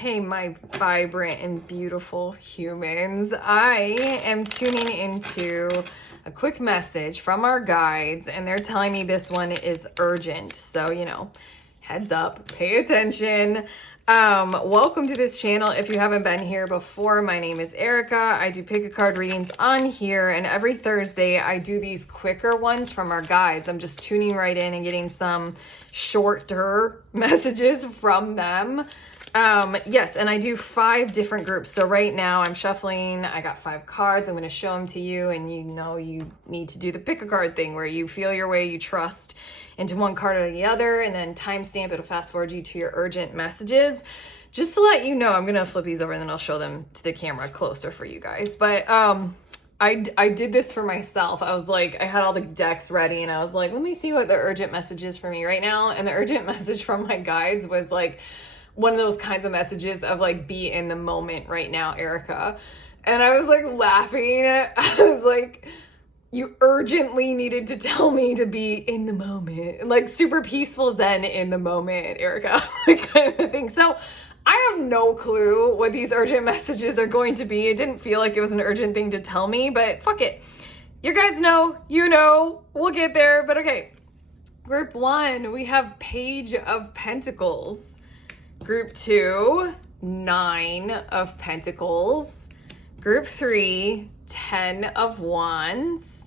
Hey, my vibrant and beautiful humans. I am tuning into a quick message from our guides, and they're telling me this one is urgent. So, heads up, pay attention. Welcome to this channel. If you haven't been here before, my name is Erica. I do pick a card readings on here, and every Thursday I do these quicker ones from our guides. I'm just tuning right in and getting some shorter messages from them. Yes, and I do 5 different groups. So right now I'm shuffling. I got 5 cards. I'm going to show them to you, and you need to do the pick a card thing where you feel your way, you trust into one card or the other, and then timestamp. It'll fast forward you to your urgent messages. Just to let you know, I'm going to flip these over and then I'll show them to the camera closer for you guys. But I did this for myself. I was like, I had all the decks ready and I was like, let me see what the urgent message is for me right now. And the urgent message from my guides was like one of those kinds of messages of like, be in the moment right now, Erica. And I was like laughing. I was like, you urgently needed to tell me to be in the moment, like super peaceful zen in the moment, Erica, like kind of thing. So I have no clue what these urgent messages are going to be. It didn't feel like it was an urgent thing to tell me, but fuck it. You guys know, we'll get there. But okay, group 1, we have Page of Pentacles. Group 2, 9 of Pentacles. Group 3, 10 of Wands.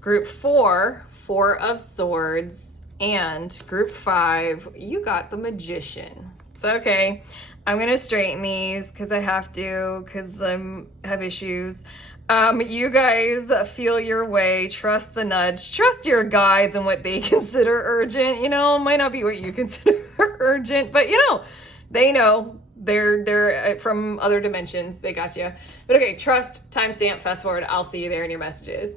Group 4, 4 of Swords. And group 5, you got the Magician. It's okay. I'm going to straighten these because I have to, because I have issues. You guys feel your way, trust the nudge, trust your guides and what they consider urgent. Might not be what you consider urgent, but they know. They're from other dimensions. They got you. But okay, trust, timestamp, fast forward. I'll see you there in your messages.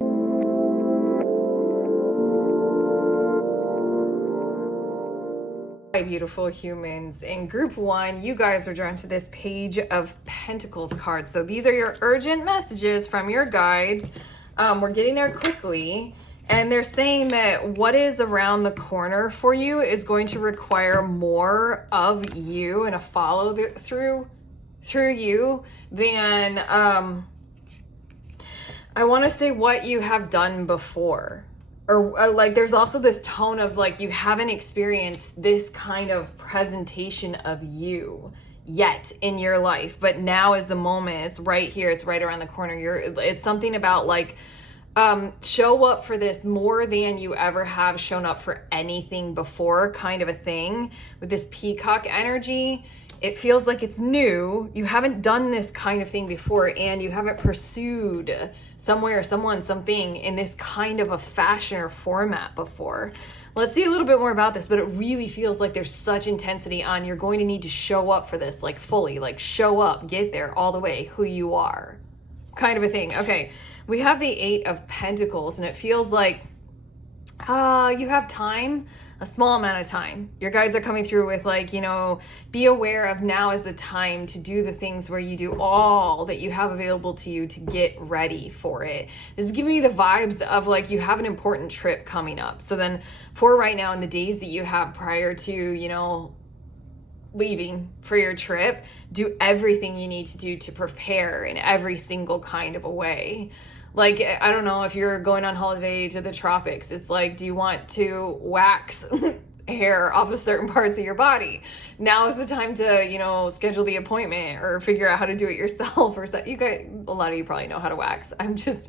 Hi, beautiful humans. In group 1, you guys are drawn to this Page of Pentacles card. So these are your urgent messages from your guides. We're getting there quickly. And they're saying that what is around the corner for you is going to require more of you and a follow through you than, I want to say what you have done before. Or like there's also this tone of like you haven't experienced this kind of presentation of you yet in your life, but now is the moment. It's right here. It's right around the corner. It's something about like show up for this more than you ever have shown up for anything before, kind of a thing. With this peacock energy, it feels like it's new. You haven't done this kind of thing before, and you haven't pursued somewhere, someone, something in this kind of a fashion or format before. Let's see a little bit more about this, but it really feels like there's such intensity on you're going to need to show up for this, like fully, like show up, get there all the way, who you are, kind of a thing. Okay, we have the 8 of Pentacles, and it feels like you have time, a small amount of time. Your guides are coming through with like, be aware of now is the time to do the things where you do all that you have available to you to get ready for it. This is giving you the vibes of like you have an important trip coming up. So then for right now, in the days that you have prior to, leaving for your trip, do everything you need to do to prepare in every single kind of a way. Like, I don't know if you're going on holiday to the tropics, it's like, do you want to wax hair off of certain parts of your body? Now is the time to, schedule the appointment or figure out how to do it yourself or so. You guys, a lot of you probably know how to wax. I'm just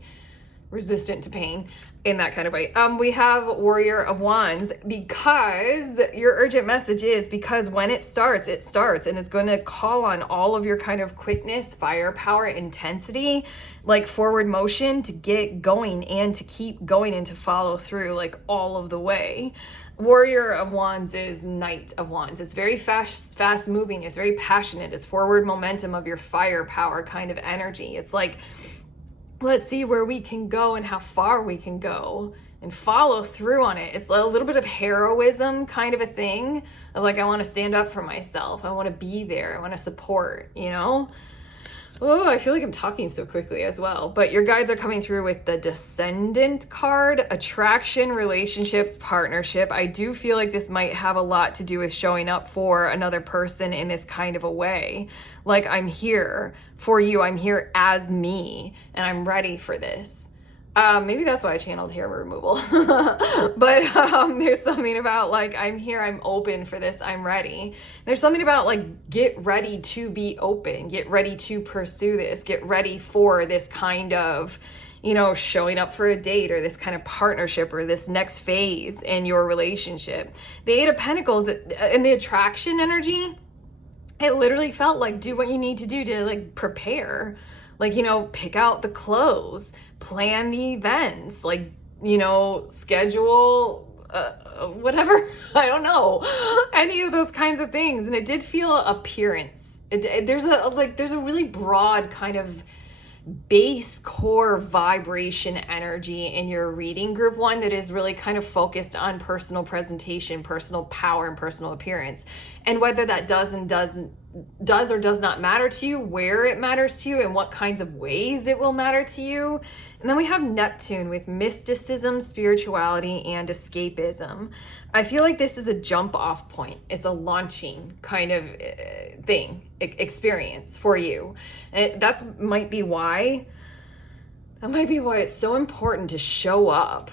resistant to pain in that kind of way. We have Warrior of Wands, because your urgent message is because when it starts, and it's going to call on all of your kind of quickness, firepower, intensity, like forward motion to get going and to keep going and to follow through like all of the way. Warrior of Wands is Knight of Wands. It's very fast moving. It's very passionate. It's forward momentum of your firepower kind of energy. It's like, let's see where we can go and how far we can go and follow through on it. It's a little bit of heroism kind of a thing of like, I want to stand up for myself. I want to be there. I want to support, Oh, I feel like I'm talking so quickly as well. But your guides are coming through with the Descendant card, attraction, relationships, partnership. I do feel like this might have a lot to do with showing up for another person in this kind of a way. Like, I'm here for you. I'm here as me, and I'm ready for this. Maybe that's why I channeled hair removal. But there's something about like, I'm here, I'm open for this, I'm ready. There's something about like, get ready to be open, get ready to pursue this, get ready for this kind of, you know, showing up for a date or this kind of partnership or this next phase in your relationship. The Eight of Pentacles and the attraction energy, it literally felt like do what you need to do to like prepare. Like, you know, pick out the clothes, plan the events, like, you know, schedule whatever, I don't know, any of those kinds of things. And it did feel appearance. There's a really broad kind of base core vibration energy in your reading, group one, that is really kind of focused on personal presentation, personal power, and personal appearance. And whether that does or does not matter to you, where it matters to you, and what kinds of ways it will matter to you. And then we have Neptune with mysticism, spirituality, and escapism. I feel like this is a jump off point. It's a launching kind of thing, experience for you. And that might be why it's so important to show up,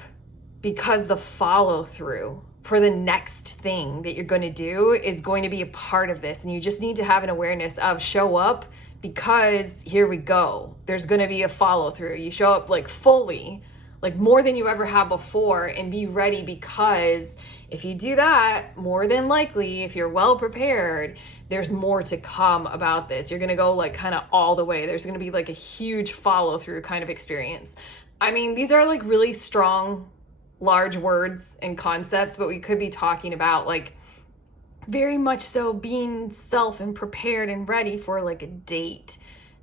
because the follow through for the next thing that you're going to do is going to be a part of this. And you just need to have an awareness of show up, because here we go. There's going to be a follow through. You show up like fully, like more than you ever have before, and be ready, because if you do that, more than likely, if you're well prepared, there's more to come about this. You're going to go like kind of all the way. There's going to be like a huge follow through kind of experience. I mean, these are like really strong, large words and concepts, but we could be talking about like very much so being self and prepared and ready for like a date.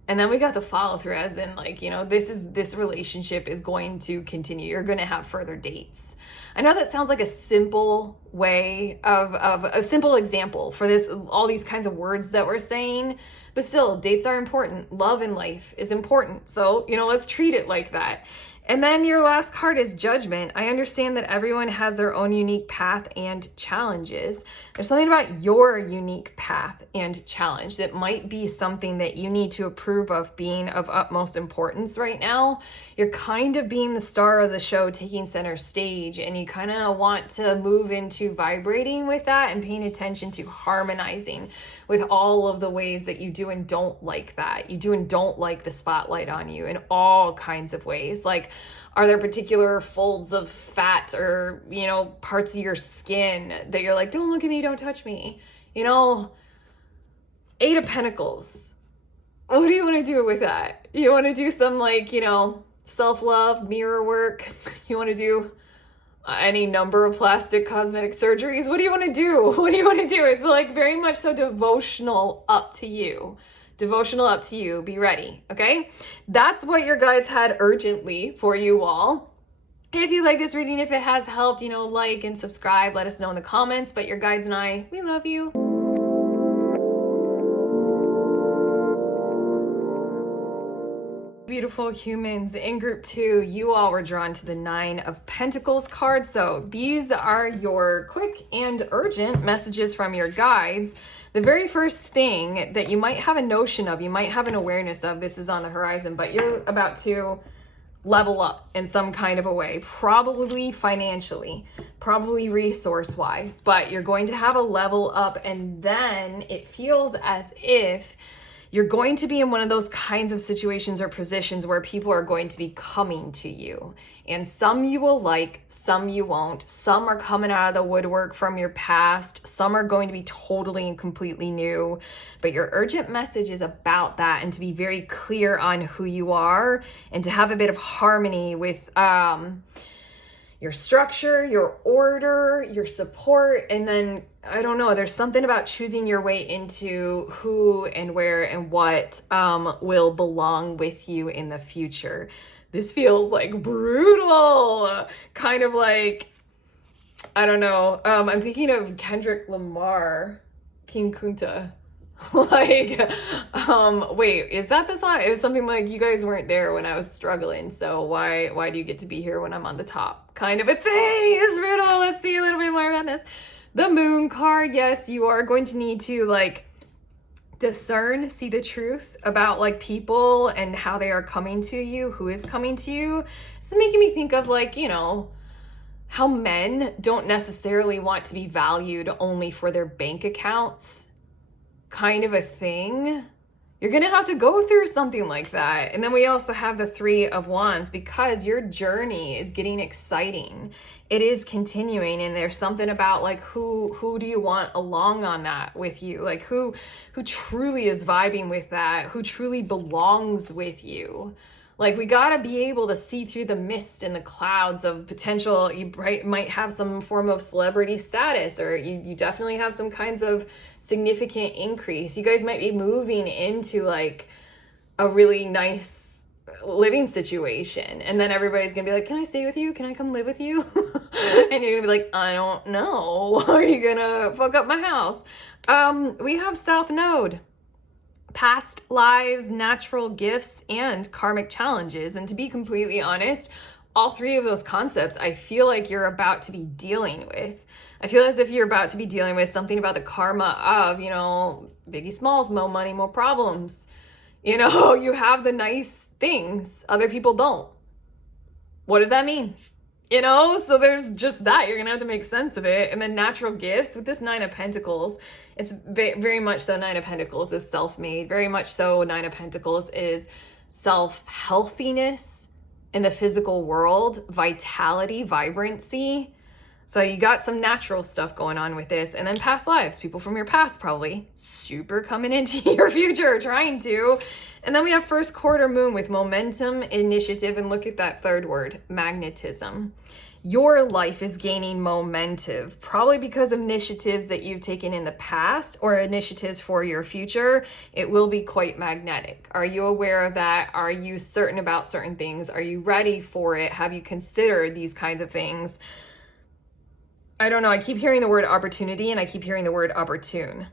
And then we got the follow through as in like, you know, this relationship is going to continue. You're going to have further dates. I know that sounds like a simple way of a simple example for this, all these kinds of words that we're saying, but still dates are important. Love in life is important. So, you know, let's treat it like that. And then your last card is Judgment. I understand that everyone has their own unique path and challenges. There's something about your unique path and challenge that might be something that you need to approve of being of utmost importance right now. You're kind of being the star of the show, taking center stage, and you kind of want to move into vibrating with that and paying attention to harmonizing with all of the ways that you do and don't like that. You do and don't like the spotlight on you in all kinds of ways. Like, are there particular folds of fat or, you know, parts of your skin that you're like, don't look at me, don't touch me? You know, Eight of Pentacles. What do you want to do with that? You want to do some like, you know, self-love, mirror work? You want to do any number of plastic cosmetic surgeries? What do you want to do? What do you want to do? It's like very much so devotional, up to you. Devotional, up to you. Be ready. Okay. That's what your guides had urgently for you all. If you like this reading, if it has helped, you know, like and subscribe, let us know in the comments. But your guides and I, we love you. Beautiful humans, in group 2, you all were drawn to the Nine of Pentacles card. So these are your quick and urgent messages from your guides. The very first thing that you might have a notion of, you might have an awareness of, this is on the horizon, but you're about to level up in some kind of a way, probably financially, probably resource wise, but you're going to have a level up, and then it feels as if you're going to be in one of those kinds of situations or positions where people are going to be coming to you. And some you will like, some you won't. Some are coming out of the woodwork from your past. Some are going to be totally and completely new. But your urgent message is about that, and to be very clear on who you are, and to have a bit of harmony with your structure, your order, your support, and then, I don't know, there's something about choosing your way into who and where and what will belong with you in the future. This feels like brutal, kind of like, I don't know, I'm thinking of Kendrick Lamar, King Kunta. Like, Wait, is that the song? It was something like, you guys weren't there when I was struggling, so why do you get to be here when I'm on the top? Kind of a thing is riddle. Let's see a little bit more about this. The Moon card. Yes, you are going to need to like discern, see the truth about like people and how they are coming to you, who is coming to you. It's making me think of like, you know, how men don't necessarily want to be valued only for their bank accounts, kind of a thing. You're gonna have to go through something like that. And then we also have the Three of Wands, because your journey is getting exciting. It is continuing, and there's something about like who do you want along on that with you? Like who truly is vibing with that, who truly belongs with you. Like, we gotta be able to see through the mist and the clouds of potential. You might have some form of celebrity status, or you definitely have some kinds of significant increase. You guys might be moving into like a really nice living situation. And then everybody's gonna be like, can I stay with you? Can I come live with you? And you're gonna be like, I don't know. Are you gonna fuck up my house? We have South Node. Past lives, natural gifts, and karmic challenges. And to be completely honest, all three of those concepts, I feel like you're about to be dealing with. I feel as if you're about to be dealing with something about the karma of, you know, Biggie Smalls, more money, more problems. You know, you have the nice things, other people don't. What does that mean? You know, so there's just that. You're gonna have to make sense of it. And then natural gifts with this Nine of Pentacles, it's very much so Nine of Pentacles is self-made. Very much so Nine of Pentacles is self-healthiness in the physical world, vitality, vibrancy. So you got some natural stuff going on with this. And then past lives, people from your past probably super coming into your future, trying to. And then we have first quarter moon with momentum, initiative, and look at that third word, magnetism. Your life is gaining momentum, probably because of initiatives that you've taken in the past or initiatives for your future. It will be quite magnetic. Are you aware of that? Are you certain about certain things? Are you ready for it? Have you considered these kinds of things? I don't know. I keep hearing the word opportunity and I keep hearing the word opportune.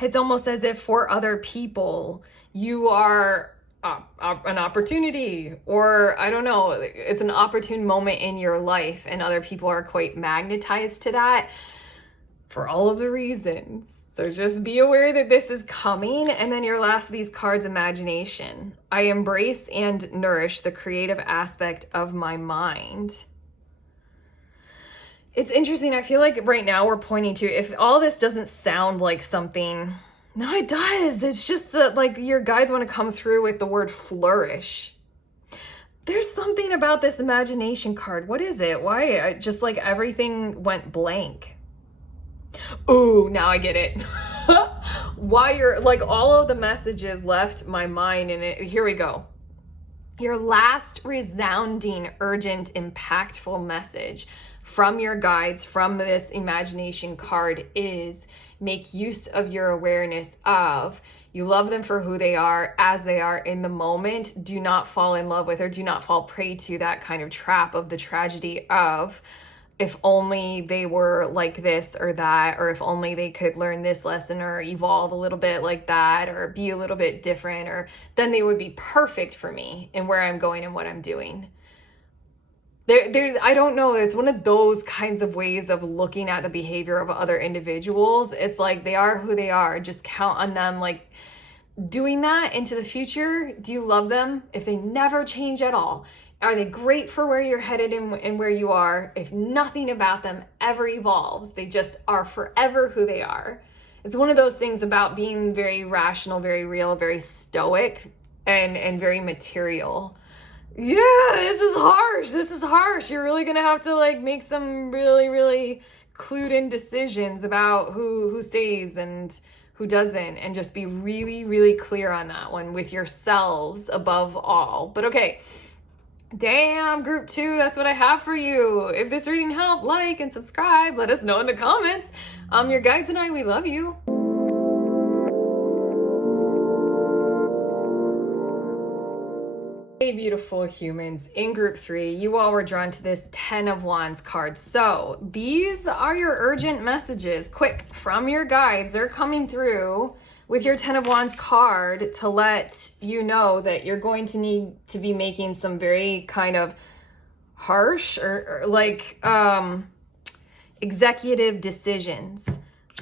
It's almost as if for other people, you are an opportunity, or I don't know, it's an opportune moment in your life, and other people are quite magnetized to that for all of the reasons. So just be aware that this is coming. And then your last of these cards, imagination. I embrace and nourish the creative aspect of my mind. It's interesting. I feel like right now we're pointing to, if all this doesn't sound like something, no, it does. It's just that like your guides want to come through with the word flourish. There's something about this imagination card. What is it? Why? Just like everything went blank. Ooh, now I get it. Why you're like all of the messages left my mind, and here we go. Your last resounding, urgent, impactful message from your guides, from this imagination card is make use of your awareness of you love them for who they are, as they are in the moment. Do not fall in love with, or do not fall prey to that kind of trap of the tragedy of if only they were like this or that, or if only they could learn this lesson or evolve a little bit like that, or be a little bit different, or then they would be perfect for me and where I'm going and what I'm doing. There's, I don't know, it's one of those kinds of ways of looking at the behavior of other individuals. It's like they are who they are. Just count on them like doing that into the future. Do you love them? If they never change at all, are they great for where you're headed and where you are? If nothing about them ever evolves, they just are forever who they are. It's one of those things about being very rational, very real, very stoic, and very material. Yeah, this is harsh. This is harsh. You're really gonna have to like make some really, really clued in decisions about who stays and who doesn't, and just be really, really clear on that one with yourselves above all. But okay, damn, group 2, that's what I have for you. If this reading helped, like and subscribe. Let us know in the comments. Your guides and I, we love you. Hey, beautiful humans. In group 3, you all were drawn to this 10 of Wands card. So these are your urgent messages, quick, from your guides. They're coming through with your Ten of Wands card to let you know that you're going to need to be making some very kind of harsh or like executive decisions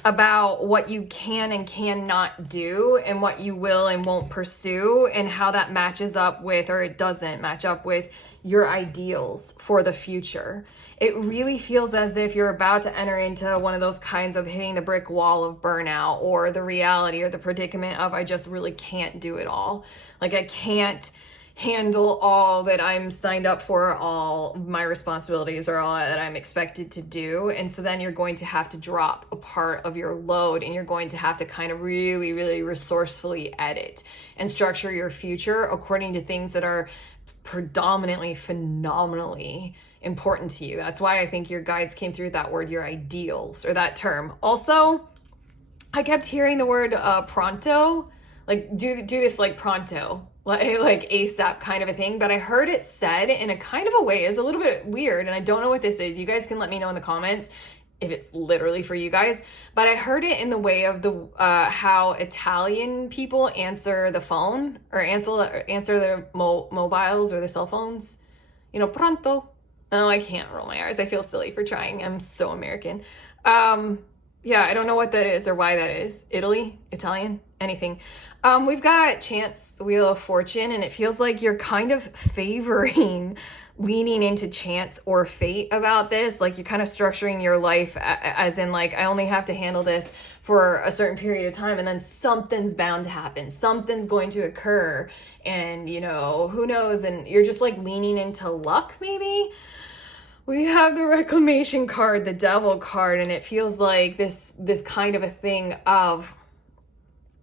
about what you can and cannot do and what you will and won't pursue, and how that matches up with, or it doesn't match up with, your ideals for the future. It really feels as if you're about to enter into one of those kinds of hitting the brick wall of burnout, or the reality or the predicament of I just really can't do it all. Like I can't handle all that I'm signed up for, all my responsibilities, or all that I'm expected to do. And so then you're going to have to drop a part of your load, and you're going to have to kind of really, really resourcefully edit and structure your future according to things that are predominantly phenomenally important to you. That's why I think your guides came through that word, your ideals, or that term. Also, I kept hearing the word pronto, like do this like pronto, like ASAP kind of a thing. But I heard it said in a kind of a way is a little bit weird, and I don't know what this is. You guys can let me know in the comments if it's literally for you guys. But I heard it in the way of the how Italian people answer the phone, or answer their mobiles or their cell phones. You know, pronto. Oh, I can't roll my R's. I feel silly for trying. I'm so American. Yeah, I don't know what that is or why that is. Italy, Italian, anything. We've got Chance, the Wheel of Fortune, and it feels like you're kind of favoring leaning into chance or fate about this. Like you're kind of structuring your life as in like, I only have to handle this for a certain period of time, and then something's bound to happen. Something's going to occur, and you know, who knows? And you're just like leaning into luck maybe. We have the Reclamation card, the Devil card, and it feels like this kind of a thing of,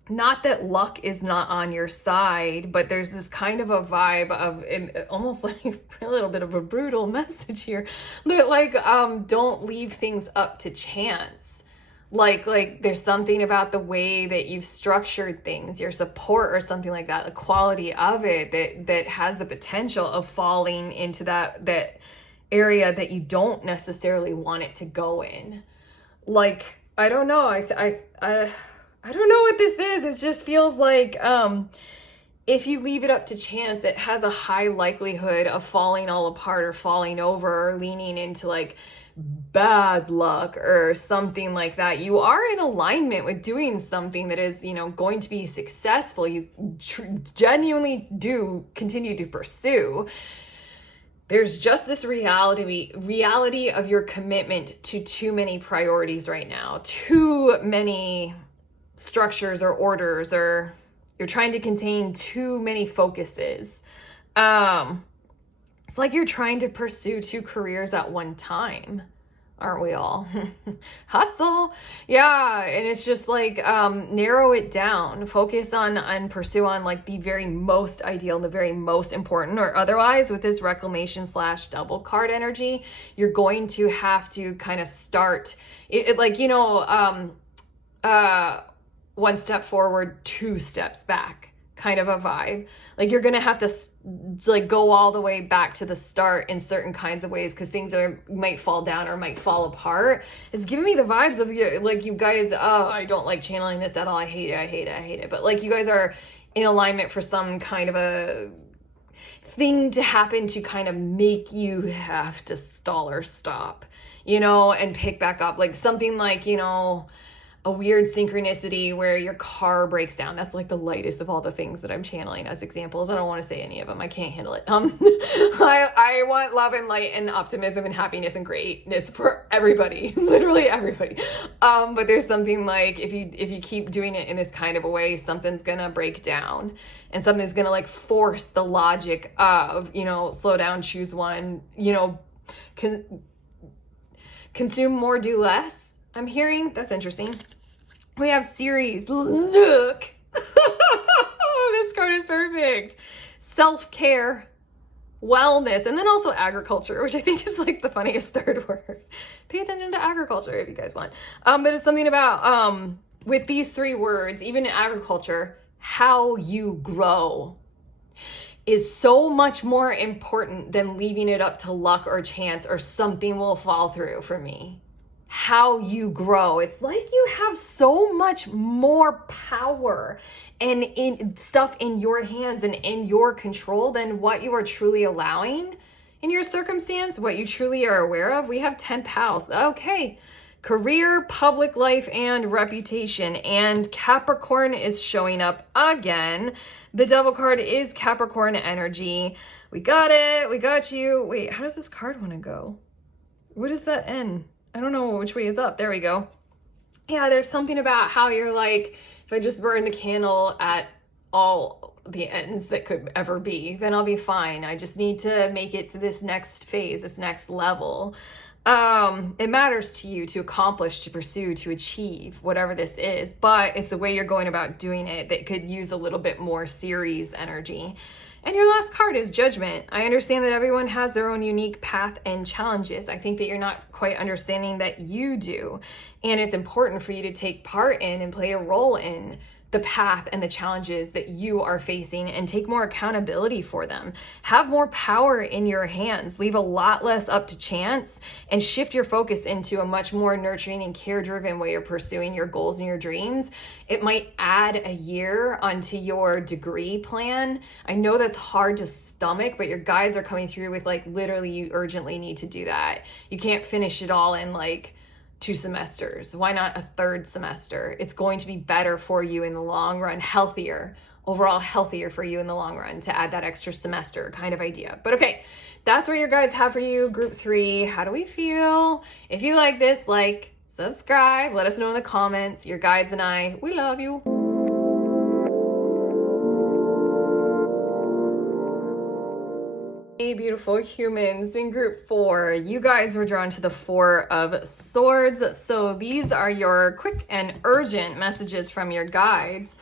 not that luck is not on your side, but there's this kind of a vibe of almost like a little bit of a brutal message here, that like don't leave things up to chance. Like there's something about the way that you've structured things, your support or something like that, the quality of it that has the potential of falling into that area that you don't necessarily want it to go in. Like, I don't know. I don't know what this is. It just feels like if you leave it up to chance, it has a high likelihood of falling all apart or falling over, or leaning into like bad luck or something like that. You are in alignment with doing something that is, you know, going to be successful. You genuinely do continue to pursue. There's just this reality of your commitment to too many priorities right now, too many structures or orders, or you're trying to contain too many focuses. It's like you're trying to pursue two careers at one time. Aren't we all? Hustle. Yeah. And it's just like, narrow it down, focus on and pursue on like the very most ideal, the very most important, or otherwise with this Reclamation / Double card energy, you're going to have to kind of start it like, you know, one step forward, two steps back kind of a vibe. Like you're going to have to like go all the way back to the start in certain kinds of ways, because things might fall down or might fall apart. It's giving me the vibes of you guys, oh, I don't like channeling this at all. I hate it. But like you guys are in alignment for some kind of a thing to happen to kind of make you have to stall or stop, you know, and pick back up. Like something like, you know, a weird synchronicity where your car breaks down. That's like the lightest of all the things that I'm channeling as examples. I don't want to say any of them. I can't handle it. I want love and light and optimism and happiness and greatness for everybody, literally everybody. But there's something like if you keep doing it in this kind of a way, something's gonna break down, and something's gonna like force the logic of, you know, slow down, choose one, you know, consume more, do less. I'm hearing. That's interesting. We have Ceres. Look. This card is perfect. Self-care, wellness, and then also agriculture, which I think is like the funniest third word. Pay attention to agriculture if you guys want. But it's something about, with these three words, even in agriculture, how you grow is so much more important than leaving it up to luck or chance or something will fall through for me. how you grow. It's like you have so much more power and in stuff in your hands and in your control than what you are truly allowing in your circumstance, what you truly are aware of. We have 10th house. Okay. Career, public life, and reputation. And Capricorn is showing up again. The Devil card is Capricorn energy. We got it. We got you. Wait, how does this card want to go? What does that end? I don't know which way is up. There we go. Yeah, there's something about how you're like, if I just burn the candle at all the ends that could ever be, then I'll be fine. I just need to make it to this next phase, this next level. It matters to you to accomplish, to pursue, to achieve, whatever this is, but it's the way you're going about doing it that could use a little bit more series energy. And your last card is Judgment. I understand that everyone has their own unique path and challenges. I think that you're not quite understanding that you do. And it's important for you to take part in and play a role in the path and the challenges that you are facing and take more accountability for them. Have more power in your hands. Leave a lot less up to chance and shift your focus into a much more nurturing and care-driven way of pursuing your goals and your dreams. It might add a year onto your degree plan. I know that's hard to stomach, but your guides are coming through with like, literally, you urgently need to do that. You can't finish it all in like 2 semesters. Why not a 3rd semester? It's going to be better for you in the long run, healthier, overall healthier for you in the long run to add that extra semester kind of idea. But okay, that's what your guides have for you. Group 3, how do we feel? If you like this, like, subscribe, let us know in the comments. Your guides and I, we love you. Hey, beautiful humans. In group 4, you guys were drawn to the 4 of Swords. So these are your quick and urgent messages from your guides.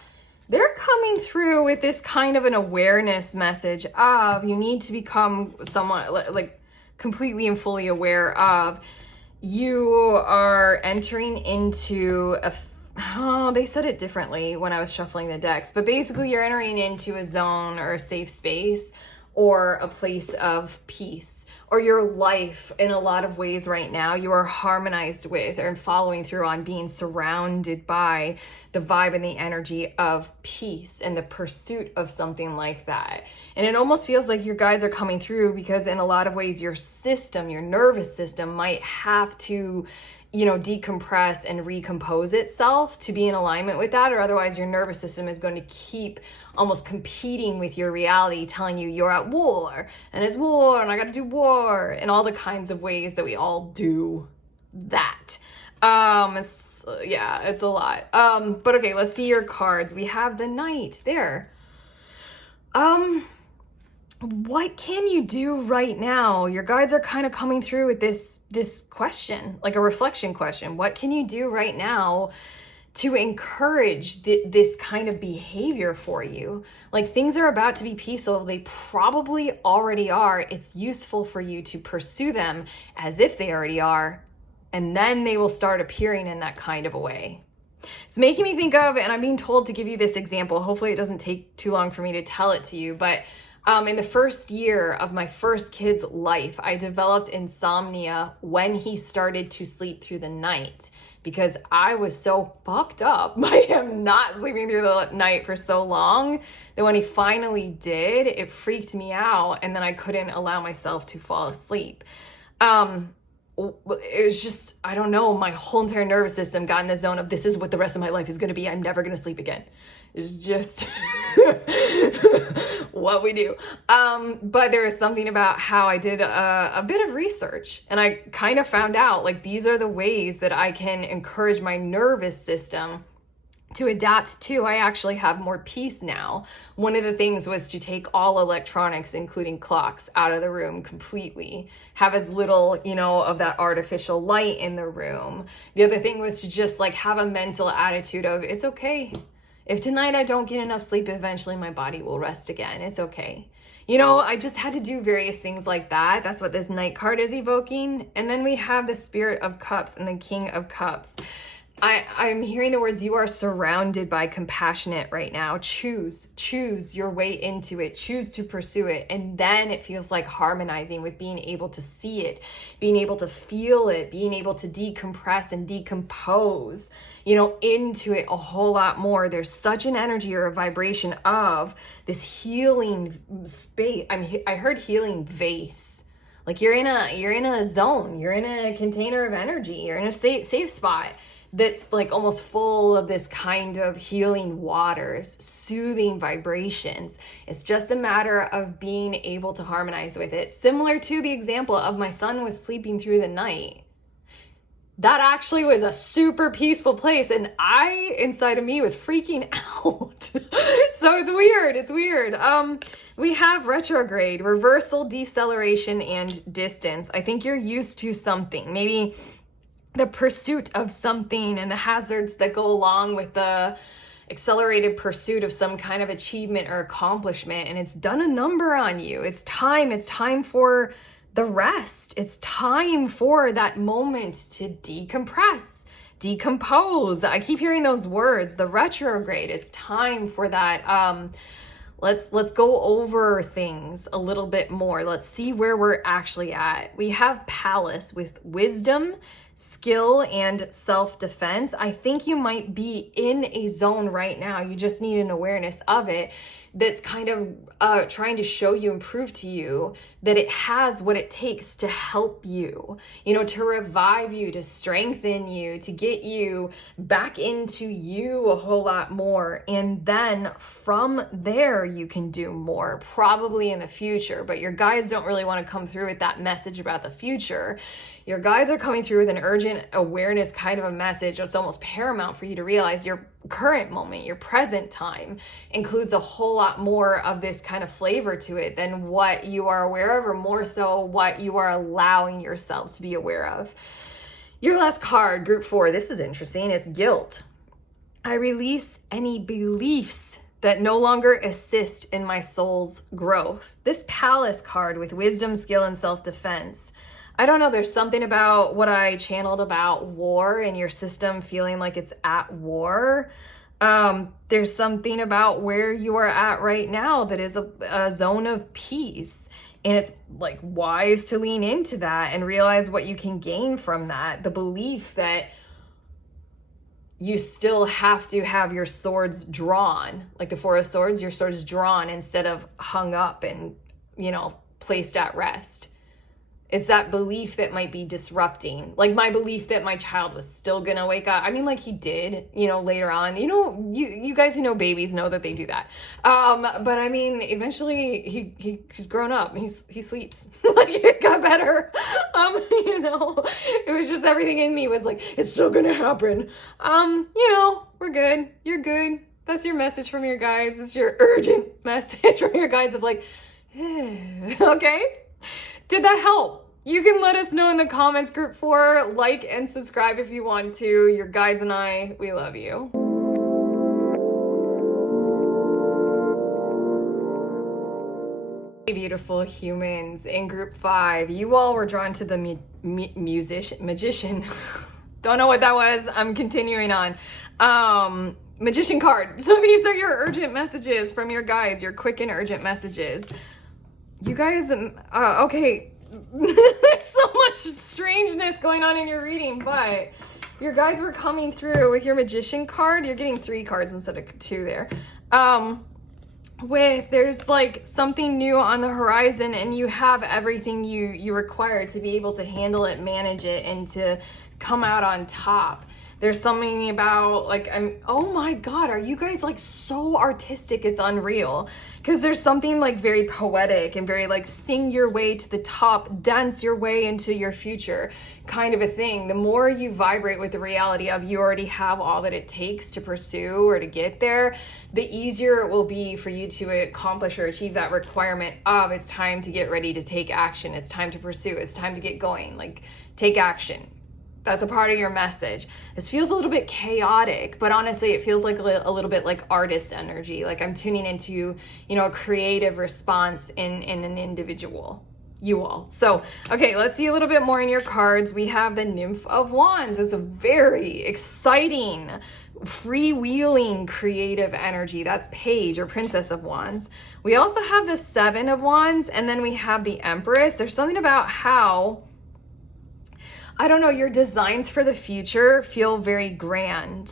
They're coming through with this kind of an awareness message of you need to become somewhat like completely and fully aware of you are entering into a they said it differently when I was shuffling the decks, but basically you're entering into a zone or a safe space or a place of peace, or your life in a lot of ways right now you are harmonized with or following through on being surrounded by the vibe and the energy of peace and the pursuit of something like that. And it almost feels like your guides are coming through because in a lot of ways your system, your nervous system might have to decompress and recompose itself to be in alignment with that, or otherwise your nervous system is going to keep almost competing with your reality, telling you you're at war and it's war and I got to do war and all the kinds of ways that we all do that. It's a lot. But okay, let's see your cards. We have the Knight there. What can you do right now? Your guides are kind of coming through with this question, like a reflection question. What can you do right now to encourage this kind of behavior for you? Like, things are about to be peaceful. They probably already are. It's useful for you to pursue them as if they already are, and then they will start appearing in that kind of a way. It's making me think of, and I'm being told to give you this example. Hopefully it doesn't take too long for me to tell it to you, but in the first year of my first kid's life, I developed insomnia when he started to sleep through the night because I was so fucked up by him not sleeping through the night for so long that when he finally did, it freaked me out and then I couldn't allow myself to fall asleep. It was just, I don't know, my whole entire nervous system got in the zone of this is what the rest of my life is going to be. I'm never going to sleep again. It's just what we do. But there is something about how I did a bit of research and I kind of found out like these are the ways that I can encourage my nervous system to adapt to. I actually have more peace now. One of the things was to take all electronics, including clocks, out of the room completely. Have as little, of that artificial light in the room. The other thing was to just like have a mental attitude of it's okay. If tonight I don't get enough sleep, eventually my body will rest again. It's okay. I just had to do various things like that. That's what this Knight card is evoking. And then we have the Spirit of Cups and the King of Cups. I'm hearing the words, you are surrounded by compassionate right now. Choose your way into it. Choose to pursue it. And then it feels like harmonizing with being able to see it, being able to feel it, being able to decompress and decompose, into it a whole lot more. There's such an energy or a vibration of this healing space. I heard healing vase. Like you're in a zone, you're in a container of energy, you're in a safe spot that's like almost full of this kind of healing waters, soothing vibrations. It's just a matter of being able to harmonize with it. Similar to the example of my son was sleeping through the night. That actually was a super peaceful place, and inside of me was freaking out. So it's weird. We have retrograde, reversal, deceleration, and distance. I think you're used to something, maybe the pursuit of something and the hazards that go along with the accelerated pursuit of some kind of achievement or accomplishment, and it's done a number on you. It's time for the rest. It's time for that moment to decompress, decompose. I keep hearing those words, the retrograde. It's time for that. Let's go over things a little bit more. Let's see where we're actually at. We have Palace with wisdom, skill, and self-defense. I think you might be in a zone right now. You just need an awareness of it that's kind of trying to show you and prove to you that it has what it takes to help you, to revive you, to strengthen you, to get you back into you a whole lot more. And then from there, you can do more, probably in the future. But your guides don't really want to come through with that message about the future. Your guides are coming through with an urgent awareness kind of a message. It's almost paramount for you to realize your current moment, your present time, includes a whole lot more of this kind of flavor to it than what you are aware of, or more so what you are allowing yourselves to be aware of. Your last card, group 4, this is interesting. It's guilt. I release any beliefs that no longer assist in my soul's growth. This Palace card with wisdom, skill, and self-defense. I don't know, there's something about what I channeled about war and your system feeling like it's at war. There's something about where you are at right now that is a zone of peace. And it's like wise to lean into that and realize what you can gain from that. The belief that you still have to have your swords drawn, like the Four of Swords, your swords drawn instead of hung up and, placed at rest. It's that belief that might be disrupting. Like my belief that my child was still gonna wake up. I mean, like he did, later on. You guys who know babies know that they do that. But I mean, eventually he's grown up. He sleeps. Like it got better. It was just everything in me was like, it's still gonna happen. We're good. You're good. That's your message from your guides. It's your urgent message from your guides of like, okay. Did that help? You can let us know in the comments, group 4, like and subscribe if you want to. Your guides and I, we love you. Hey, beautiful humans. In group 5, you all were drawn to the magician. Don't know what that was. I'm continuing on. Magician card. So these are your urgent messages from your guides, your quick and urgent messages. You guys, okay, there's so much strangeness going on in your reading, but your guides were coming through with your Magician card. You're getting 3 cards instead of 2 there. There's like something new on the horizon, and you have everything you require to be able to handle it, manage it, and to come out on top. There's something about like, oh my God, are you guys like so artistic? It's unreal. Because there's something like very poetic and very like sing your way to the top, dance your way into your future kind of a thing. The more you vibrate with the reality of you already have all that it takes to pursue or to get there, the easier it will be for you to accomplish or achieve that requirement of it's time to get ready to take action. It's time to pursue. It's time to get going. Like take action. That's a part of your message. This feels a little bit chaotic, but honestly, it feels like a little bit like artist energy. Like I'm tuning into, a creative response in an individual. you all. So, okay, let's see a little bit more in your cards. We have the Nymph of Wands. It's a very exciting, freewheeling, creative energy. That's Page or Princess of Wands. We also have the Seven of Wands, and then we have the Empress. There's something about how, I don't know, your designs for the future feel very grand,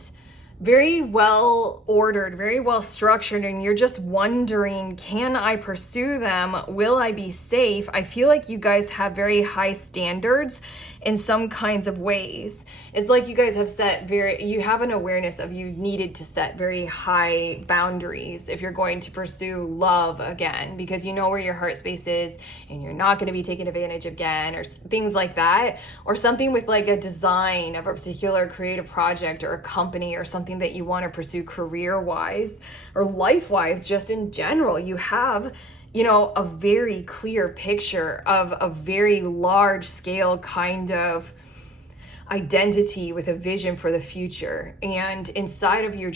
very well ordered, very well structured, and you're just wondering, can I pursue them? Will I be safe? I feel like you guys have very high standards in some kinds of ways. It's like you guys have you have an awareness of you needed to set very high boundaries if you're going to pursue love again, because you know where your heart space is and you're not going to be taken advantage of again, or things like that, or something with like a design of a particular creative project or a company or something that you want to pursue career-wise or life-wise, just in general. You have, you know, a very clear picture of a very large scale kind of identity with a vision for the future. And inside of you,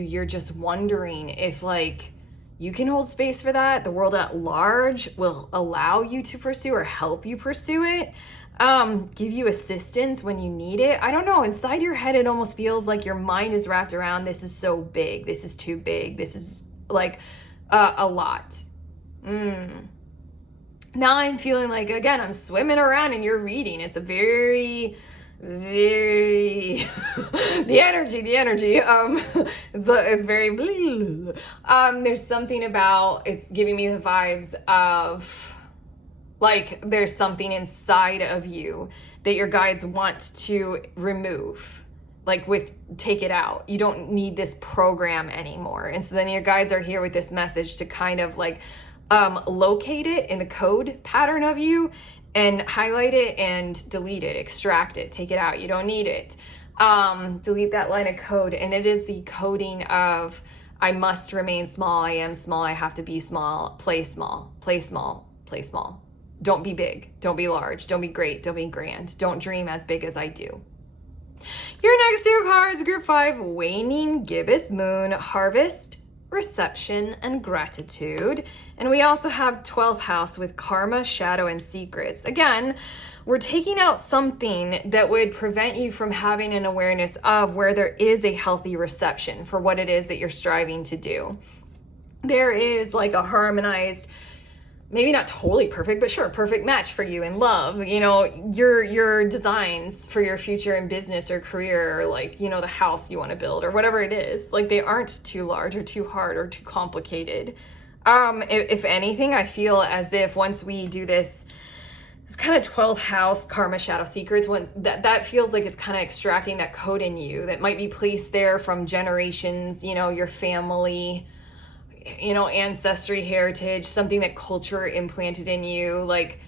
you're just wondering if like you can hold space for that. The world at large will allow you to pursue or help you pursue it. Give you assistance when you need it. I don't know. Inside your head, it almost feels like your mind is wrapped around, this is so big. This is too big. This is like a lot. Now I'm feeling like, again, I'm swimming around in your reading. It's a very, very, the energy, it's very, there's something about, it's giving me the vibes of, like, there's something inside of you that your guides want to remove, like take it out. You don't need this program anymore. And so then your guides are here with this message to kind of like locate it in the code pattern of you and highlight it and delete it, extract it, take it out. You don't need it. Delete that line of code. And it is the coding of, I must remain small. I am small. I have to be small. Play small, play small, play small. Don't be big. Don't be large. Don't be great. Don't be grand. Don't dream as big as I do. Your next two cards, Group 5, Waning Gibbous Moon, Harvest, Reception, and Gratitude. And we also have 12th house with Karma, Shadow, and Secrets. Again, we're taking out something that would prevent you from having an awareness of where there is a healthy reception for what it is that you're striving to do. There is like a harmonized, maybe not totally perfect, but sure, perfect match for you in love. You know, your designs for your future in business or career, or like, you know, the house you want to build or whatever it is, like they aren't too large or too hard or too complicated. If anything, I feel as if once we do this kind of 12th house, Karma, Shadow, Secrets, when that feels like it's kind of extracting that code in you that might be placed there from generations, you know, your family, you know, ancestry, heritage, something that culture implanted in you. Like,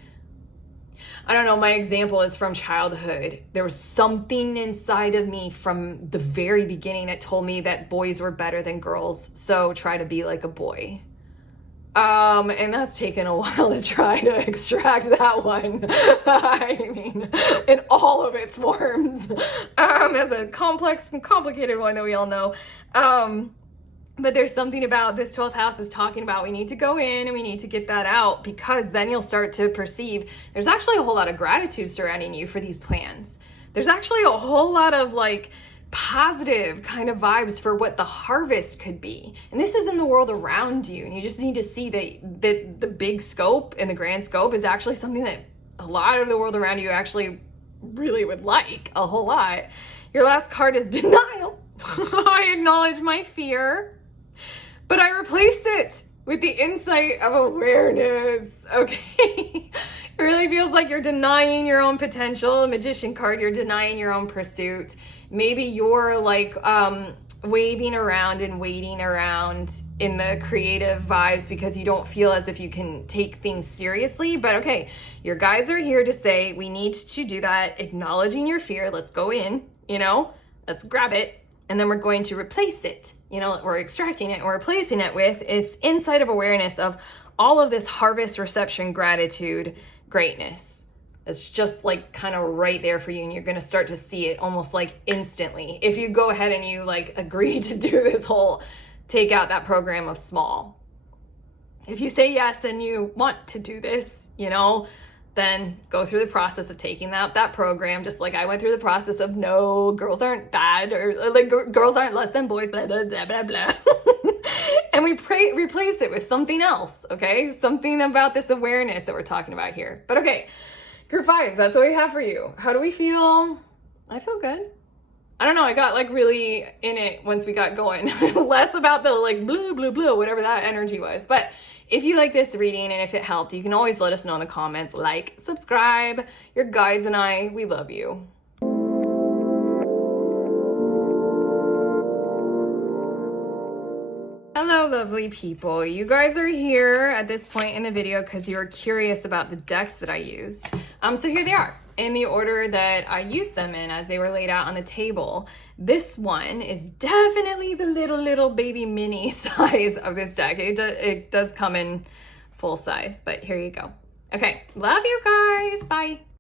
I don't know, my example is from childhood. There was something inside of me from the very beginning that told me that boys were better than girls, so try to be like a boy. And that's taken a while to try to extract that one. I mean, in all of its forms. As a complex and complicated one that we all know. But there's something about this 12th house is talking about we need to go in and we need to get that out, because then you'll start to perceive there's actually a whole lot of gratitude surrounding you for these plans. There's actually a whole lot of like positive kind of vibes for what the harvest could be. And this is in the world around you. And you just need to see that the big scope and the grand scope is actually something that a lot of the world around you actually really would like a whole lot. Your last card is Denial. I acknowledge my fear, but I replaced it with the insight of awareness. Okay. It really feels like you're denying your own potential. A Magician card, you're denying your own pursuit. Maybe you're like waving around and waiting around in the creative vibes because you don't feel as if you can take things seriously. But okay, your guys are here to say we need to do that, acknowledging your fear. Let's go in, you know, let's grab it. And then we're going to replace it. You know, we're extracting it and we're replacing it with its insight of awareness of all of this harvest, reception, gratitude, greatness. It's just like kind of right there for you, and you're going to start to see it almost like instantly. If you go ahead and you like agree to do this whole take out that program of small. If you say yes and you want to do this, you know, then go through the process of taking that program, just like I went through the process of no, girls aren't bad, or like girls aren't less than boys, blah, blah, blah, blah, blah. And we replace it with something else, okay? Something about this awareness that we're talking about here. But okay, group 5, that's what we have for you. How do we feel? I feel good. I don't know, I got like really in it once we got going. Less about the like blue, blue, blue, whatever that energy was. But if you like this reading and if it helped, you can always let us know in the comments. Like, subscribe. Your guides and I, we love you. Hello, lovely people. You guys are here at this point in the video because you were curious about the decks that I used. So here they are in the order that I used them in as they were laid out on the table. This one is definitely the little baby mini size of this deck. It does come in full size, but here you go. Okay, love you guys. Bye.